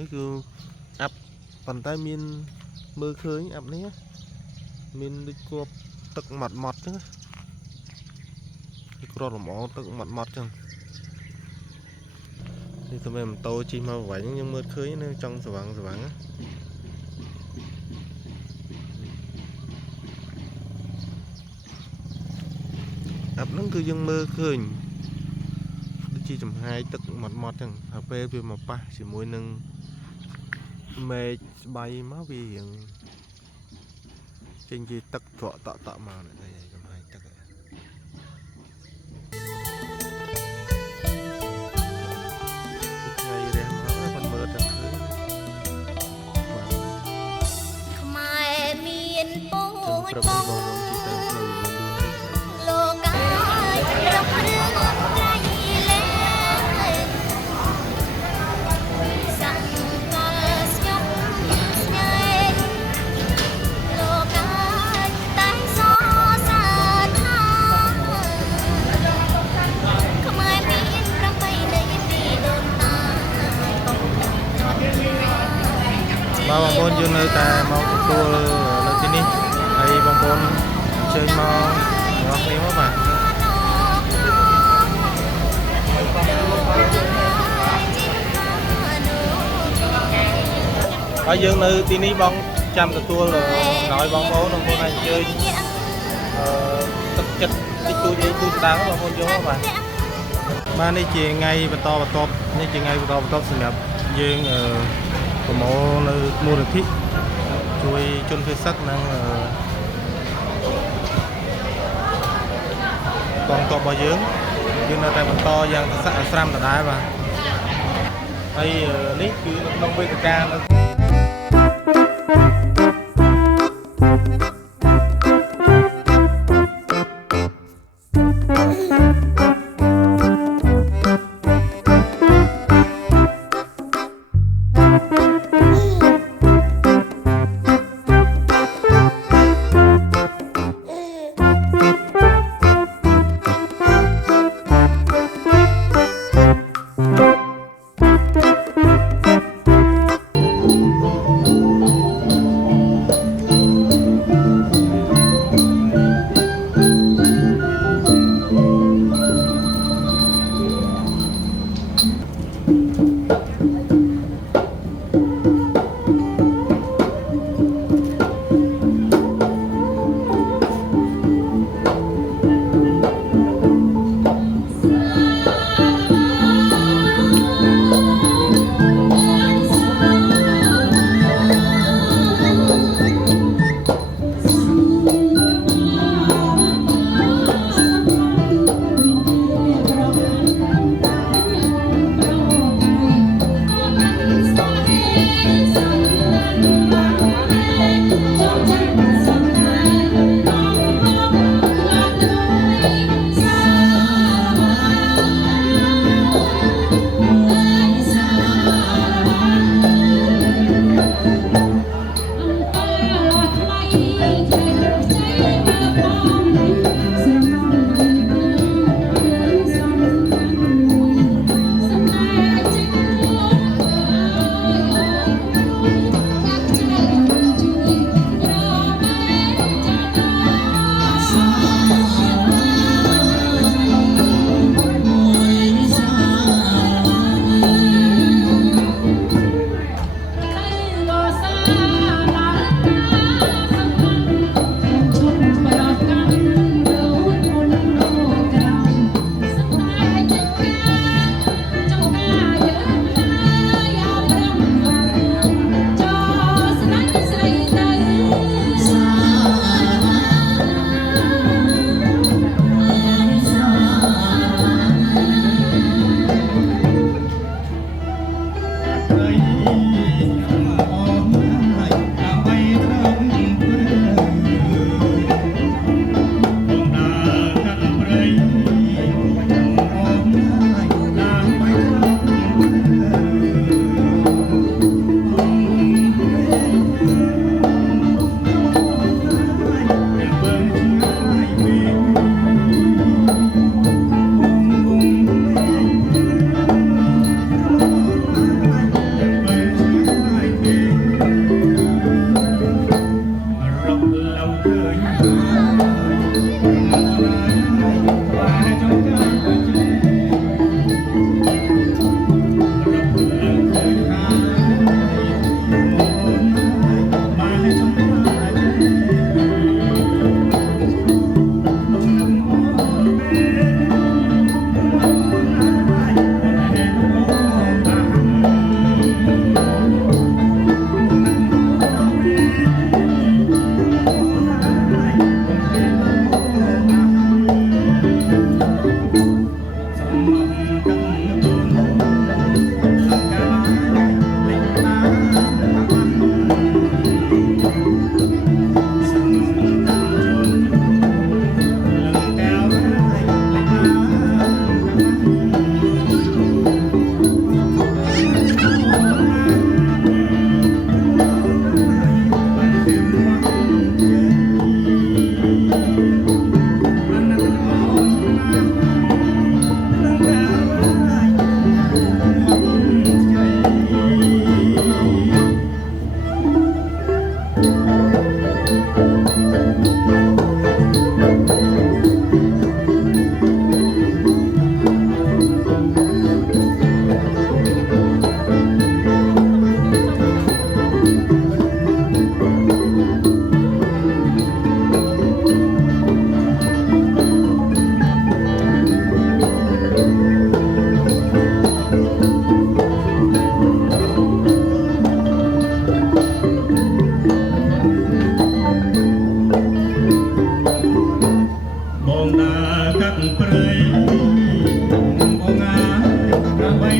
នេះគឺអាប់ប៉ុន្តែមានមើលឃើញអាប់នេះមានដូចគប់ទឹកម៉ត់ម៉ត់ចឹងគ្រាប់លម្អទឹកម៉ត់ម៉ត់ចឹងនេះទៅម៉ូតូជិះមកវិញយើងមើលឃើញនៅចង់ស្វាំងអាប់ហ្នឹងគឺយើងមើលឃើញដូចជាចំហាយទឹកម៉ត់ចឹងហើយពេលវាមកប៉ះជាមួយនឹងមេឃស្បៃមកវារៀងចេញជាទឹកត្រក់តក់មកនេះចំហាយទឹកថ្ងៃរះមកមិនមើលទៅឃើញខ្មែរមានពូជបង លោកកាយរករឿងត្រៃលែសង្កលស្ញប់ស្ញែលោកកាយតែសរសើរថាខ្មែរមានប្រពៃណីពីដូនតាកំពុងរត់បងប្អូនយើងនៅតែមកទទួលនៅទីនេះហើយបងប្អូនអញ្ជើញមករកគ្នាមកបាទហើយយើងនៅទីនេះបងចាំទទួលឲ្យបងប្អូនអញ្ជើញទឹកចិត្តតិចតួចអីទូស្ដាងបងប្អូនយកមកបាទនេះជាថ្ងៃបន្តបន្ទាប់សម្រាប់យើងប្រមូលនៅមូលនិធិជួយជនភេសជ្ជនិងកងទ័ពរបស់យើងនៅតែបន្តយ៉ាងស័ក្តិស្រាំដដែលបាទហើយនេះគឺនៅក្នុងវេទិកានៅ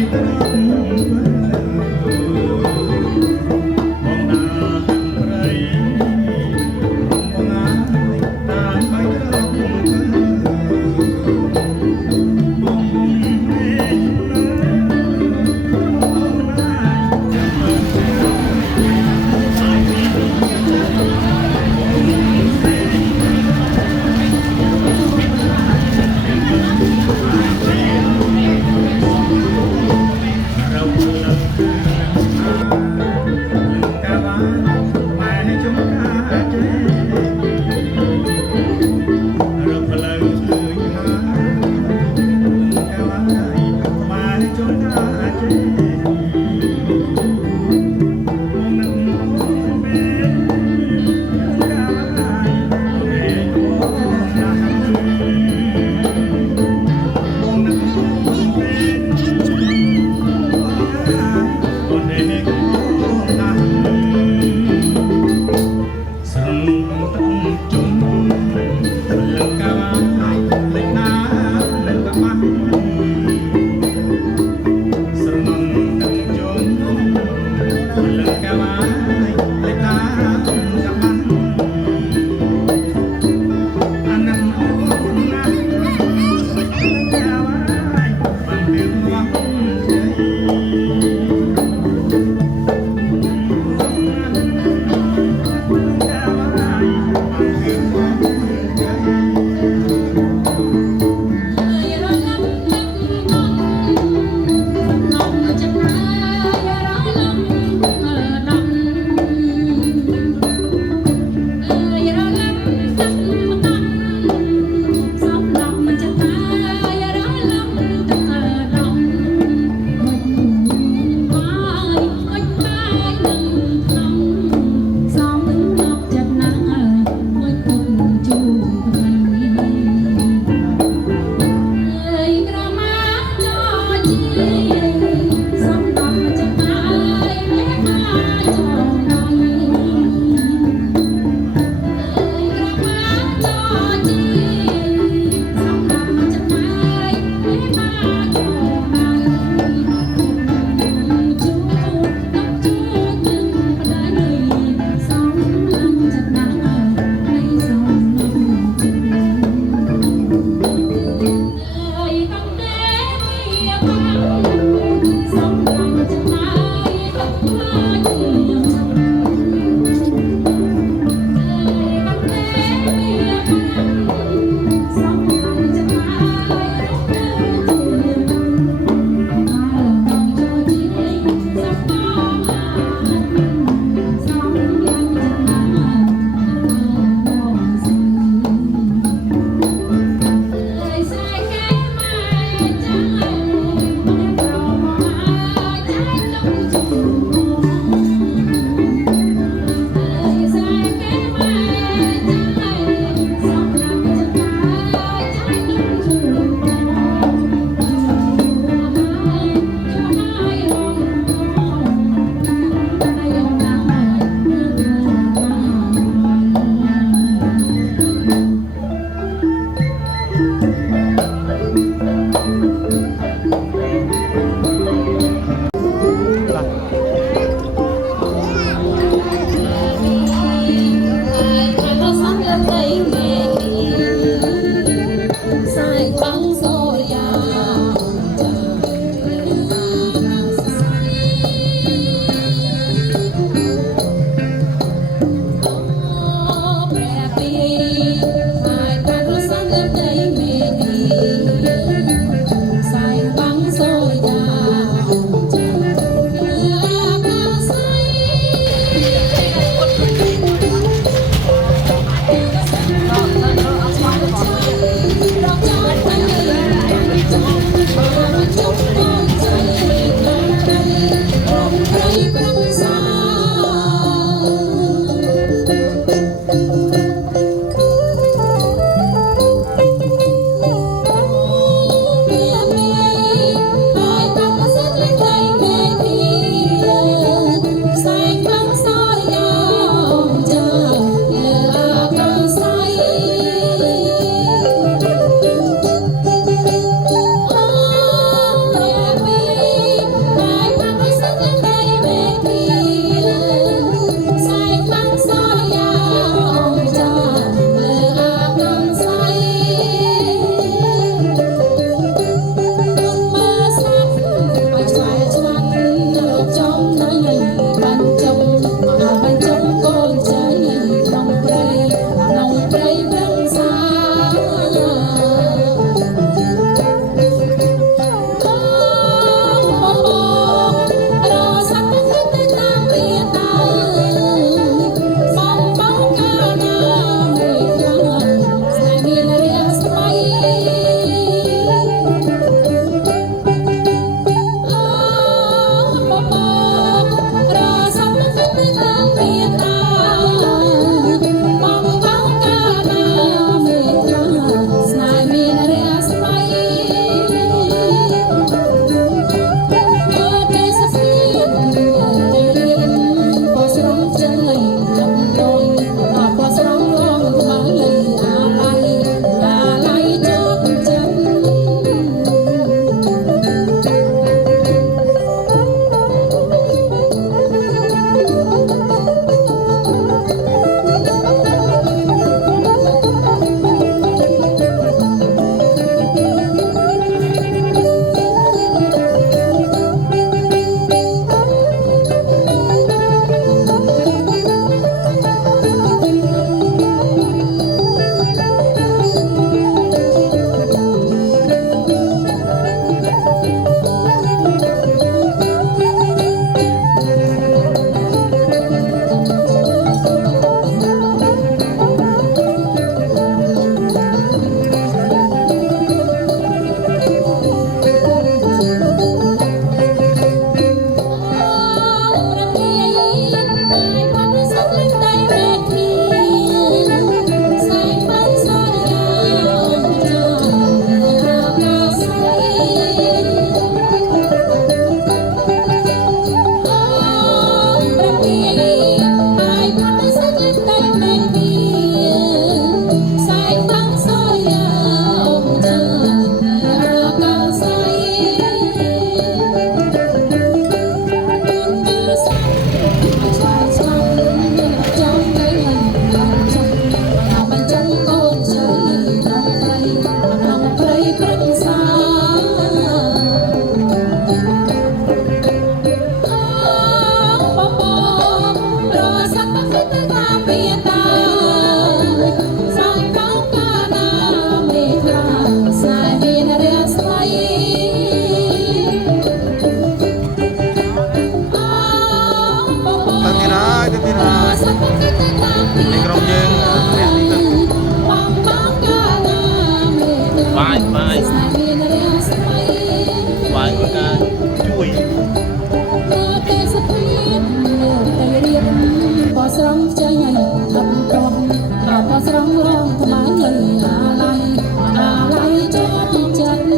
Hãy subscribe cho kênh Ghiền Mì Gõ để không bỏ lỡ ការជួយ ទេសភាពនៅតែរៀបបោះស្រង់ចេញឲ្យអត់ប្រោះបោះស្រង់រងថ្មៃអាឡ័យចាប់ចិត្ត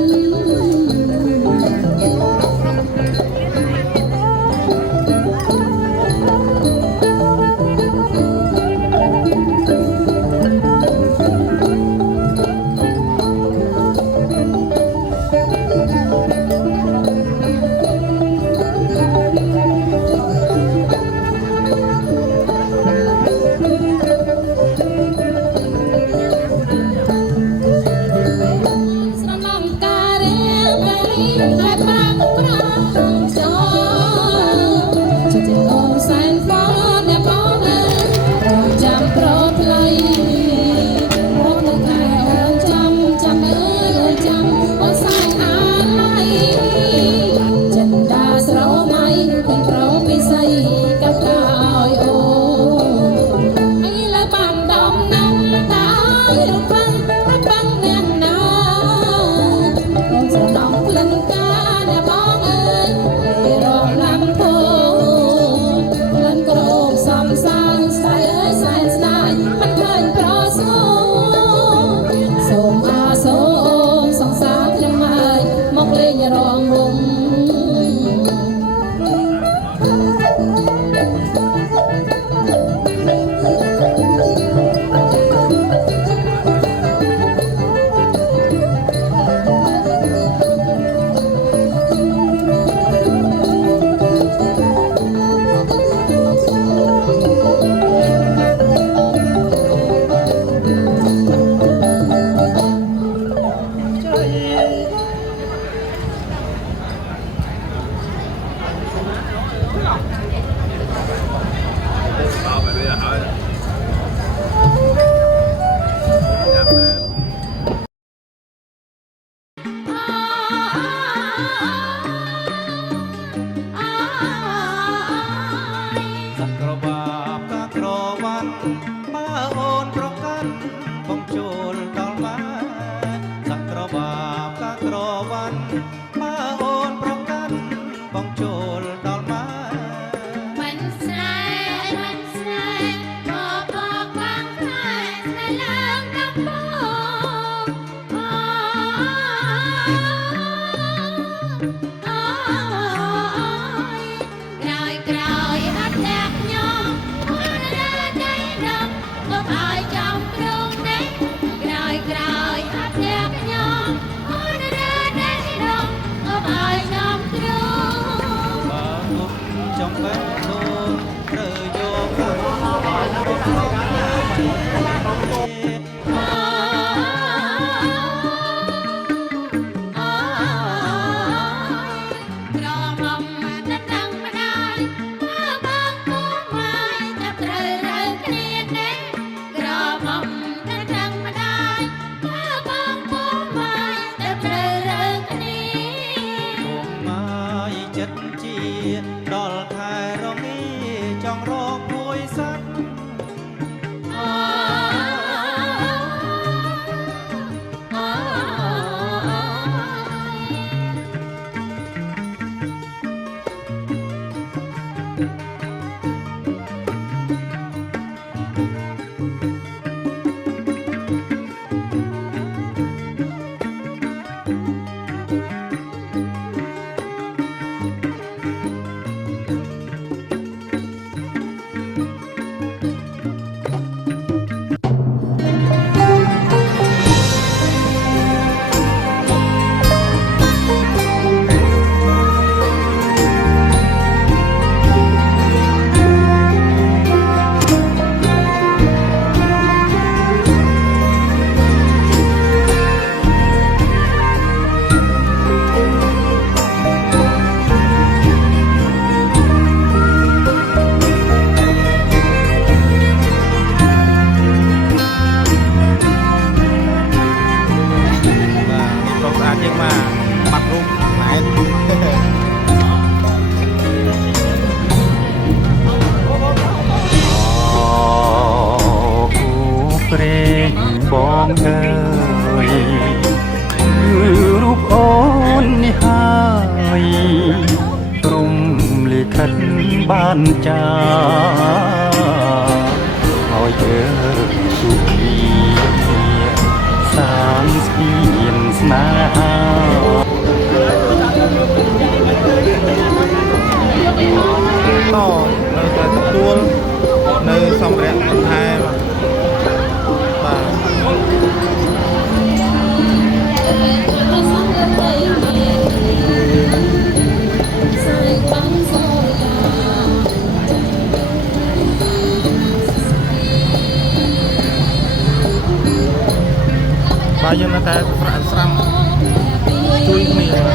ស្រណំការរៀងហើយប្រាំប្រាំចោចិត្តអូនសែនហ្វអ្នកបងអើយចាំប្រថ្លៃមកនៅខែអូនចាំអើយអូនចាំអូនសែនអាឡ័យចិនដាស្រោមៃពេញប្រពិសីកាប់កាឲ្យអូនអីលើបានដំណាំតាអើយរំខានបាំងអ្នកណា អូនស្រណងក្លិនការអ្នកបងអើយពេលរងឡាំពោក្លិនក្រអូបសំសាយស្ដាយអើយសែនស្ដាយមិនឃើញប្រសូសូមអាសូមសង្សារខ្ញុំហើយមកលេងរងវង សក្របាបកាក្រវ៉ាន់បើអូនប្រកាន់បងចូលដល់មកសក្របាបកាក្រវ៉ាន់បើអូនប្រកាន់បងចូលដល់មក មិនស្នេហ៍មិនស្នេហ៍បបបាំងខ្លាចស្នេហ៍ឡើងដំបងក្រោយអត់អ្នកខ្ញុំអូនរើដៃដងក៏ឲ្យចំព្រងនេះក្រោយអត់អ្នកខ្ញុំអូនរើដៃដងក៏ឲ្យចំព្រង បើគុំចង់បែកដូនត្រូវយកទៅក្រហមតែតាំងម្ដាយបើបងពូម៉ាយតែត្រូវរើគ្នាទេក្រហមតែតាំងម្ដាយបើបងពូម៉ាយតែត្រូវរើគ្នា គុំមកចិត្តជាដល់ខែរងាចង់រកគួយស័ក្តិ អ បានចាឲ្យអើទុកពីសាងស្ពានស្នេហា តនៅតែទទួលនៅសម្ភារៈបន្ថែមបាទ បាទយើងនៅតែស្រាក់ស្រាំជួយគ្នា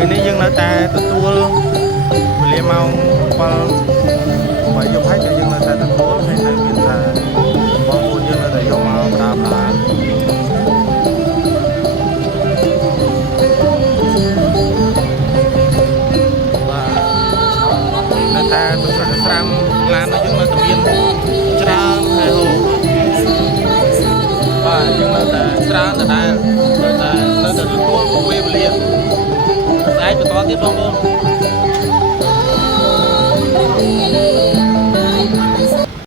ពេលនេះយើងនៅតែទទួលវេលាម៉ោង7ហើយយប់ហើយតែយើងនៅតែទទួលហើយនៅមានថាបងប្អូនយើងនៅតែយកមកបដាបដាបាទនៅតែទៅស្រាំឡានរបស់យើងនៅតែមានច្រើនហើយហូបាទយើងនៅតែច្រើនដដែលនៅតែទទួលពេលវេលាស្អែកបន្តទៀតបងប្អូន